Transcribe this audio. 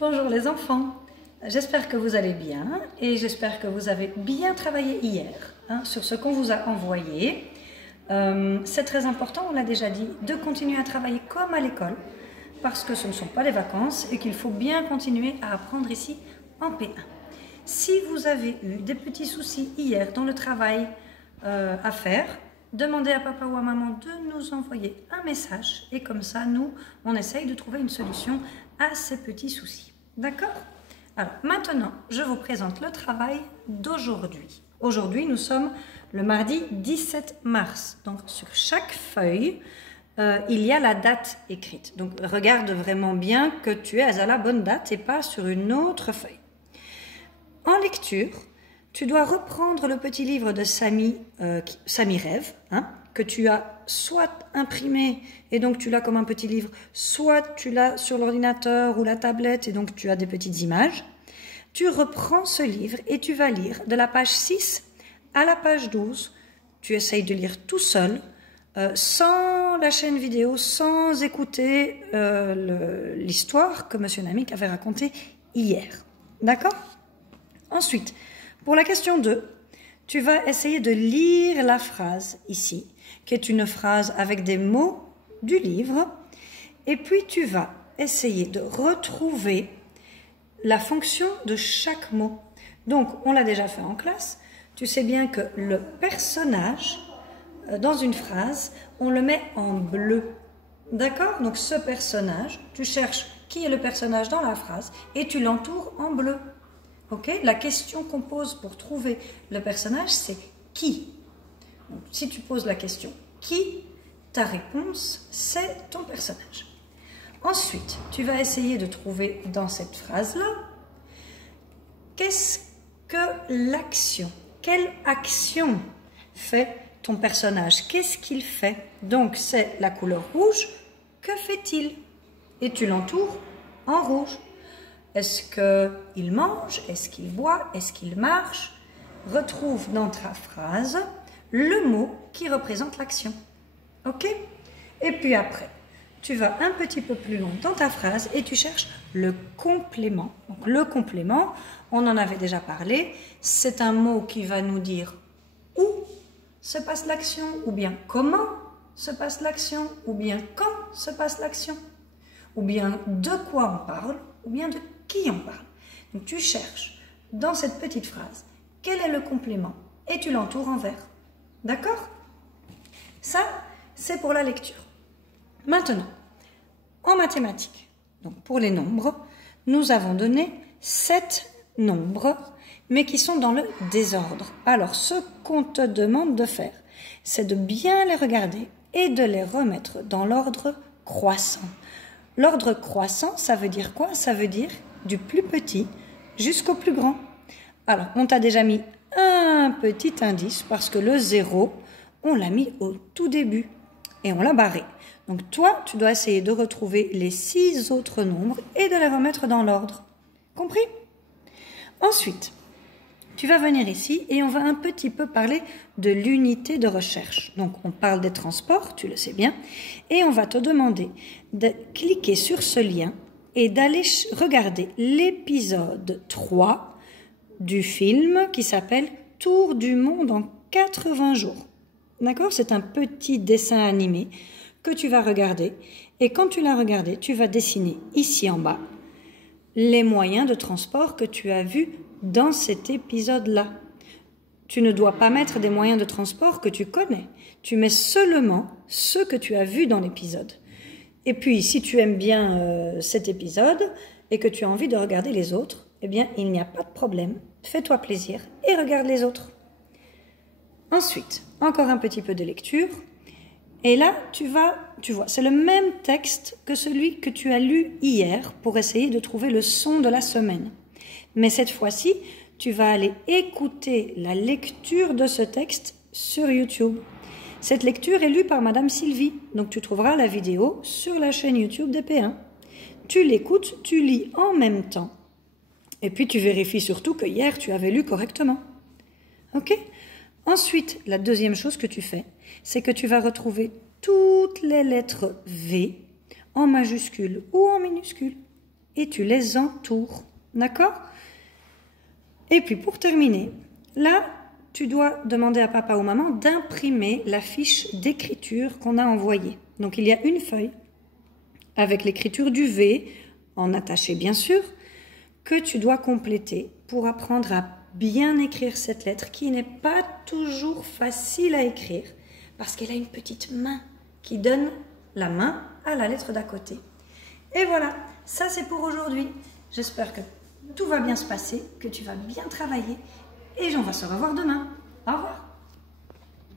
Bonjour les enfants, j'espère que vous allez bien et j'espère que vous avez bien travaillé hier sur ce qu'on vous a envoyé. C'est très important, on l'a déjà dit, de continuer à travailler comme à l'école parce que ce ne sont pas les vacances et qu'il faut bien continuer à apprendre ici en P1. Si vous avez eu des petits soucis hier dans le travail à faire, demandez à papa ou à maman de nous envoyer un message et comme ça, nous, on essaye de trouver une solution à ces petits soucis. D'accord? Alors, maintenant, je vous présente le travail d'aujourd'hui. Aujourd'hui, nous sommes le mardi 17 mars. Donc, sur chaque feuille, il y a la date écrite. Donc, regarde vraiment bien que tu es à la bonne date et pas sur une autre feuille. En lecture, tu dois reprendre le petit livre de Samy Rêve, que tu as soit imprimé et donc tu l'as comme un petit livre, soit tu l'as sur l'ordinateur ou la tablette et donc tu as des petites images. Tu reprends ce livre et tu vas lire de la page 6 à la page 12. Tu essayes de lire tout seul, sans la chaîne vidéo, sans écouter l'histoire que M. Namik avait racontée hier. D'accord? Ensuite, pour la question 2, tu vas essayer de lire la phrase ici, qui est une phrase avec des mots du livre, et puis tu vas essayer de retrouver la fonction de chaque mot. Donc, on l'a déjà fait en classe, tu sais bien que le personnage, dans une phrase, on le met en bleu. D'accord? Donc, ce personnage, tu cherches qui est le personnage dans la phrase et tu l'entoures en bleu. Ok? La question qu'on pose pour trouver le personnage, c'est qui? Donc, si tu poses la question qui, ta réponse, c'est ton personnage. Ensuite, tu vas essayer de trouver dans cette phrase-là, qu'est-ce que l'action? Quelle action fait ton personnage? Qu'est-ce qu'il fait? Donc, c'est la couleur rouge. Que fait-il? Et tu l'entoures en rouge. Est-ce qu'il mange? Est-ce qu'il boit? Est-ce qu'il marche? Retrouve dans ta phrase le mot qui représente l'action. Ok? Et puis après, tu vas un petit peu plus loin dans ta phrase et tu cherches le complément. Donc, le complément, on en avait déjà parlé, c'est un mot qui va nous dire où se passe l'action, ou bien comment se passe l'action, ou bien quand se passe l'action, ou bien de quoi on parle, ou bien de qui on parle. Donc tu cherches dans cette petite phrase quel est le complément et tu l'entoures en vert. D'accord? Ça, c'est pour la lecture. Maintenant, en mathématiques, donc pour les nombres, nous avons donné 7 nombres, mais qui sont dans le désordre. Alors, ce qu'on te demande de faire, c'est de bien les regarder et de les remettre dans l'ordre croissant. L'ordre croissant, ça veut dire quoi? Ça veut dire du plus petit jusqu'au plus grand. Alors, on t'a déjà mis un petit indice parce que le 0, on l'a mis au tout début et on l'a barré. Donc, toi, tu dois essayer de retrouver les 6 autres nombres et de les remettre dans l'ordre. Compris? Ensuite, tu vas venir ici et on va un petit peu parler de l'unité de recherche. Donc, on parle des transports, tu le sais bien, et on va te demander de cliquer sur ce lien et d'aller regarder l'épisode 3 du film qui s'appelle « Tour du monde en 80 jours ». D'accord? C'est un petit dessin animé que tu vas regarder et quand tu l'as regardé, tu vas dessiner ici en bas les moyens de transport que tu as vus dans cet épisode-là. Tu ne dois pas mettre des moyens de transport que tu connais. Tu mets seulement ceux que tu as vus dans l'épisode. Et puis, si tu aimes bien cet épisode et que tu as envie de regarder les autres, eh bien, il n'y a pas de problème. Fais-toi plaisir et regarde les autres. Ensuite, encore un petit peu de lecture. Et là, tu vois, c'est le même texte que celui que tu as lu hier pour essayer de trouver le son de la semaine. Mais cette fois-ci, tu vas aller écouter la lecture de ce texte sur YouTube. Cette lecture est lue par Madame Sylvie, donc tu trouveras la vidéo sur la chaîne YouTube des P1. Tu l'écoutes, tu lis en même temps. Et puis tu vérifies surtout que hier tu avais lu correctement. Ok? Ensuite, la deuxième chose que tu fais, c'est que tu vas retrouver toutes les lettres V en majuscule ou en minuscule. et tu les entoures. D'accord? Et puis pour terminer, là, tu dois demander à papa ou maman d'imprimer la fiche d'écriture qu'on a envoyée. Donc il y a une feuille avec l'écriture du V, en attaché bien sûr, que tu dois compléter pour apprendre à bien écrire cette lettre qui n'est pas toujours facile à écrire parce qu'elle a une petite main qui donne la main à la lettre d'à côté. Et voilà, ça c'est pour aujourd'hui. J'espère que tout va bien se passer, que tu vas bien travailler et on va se revoir demain. Au revoir.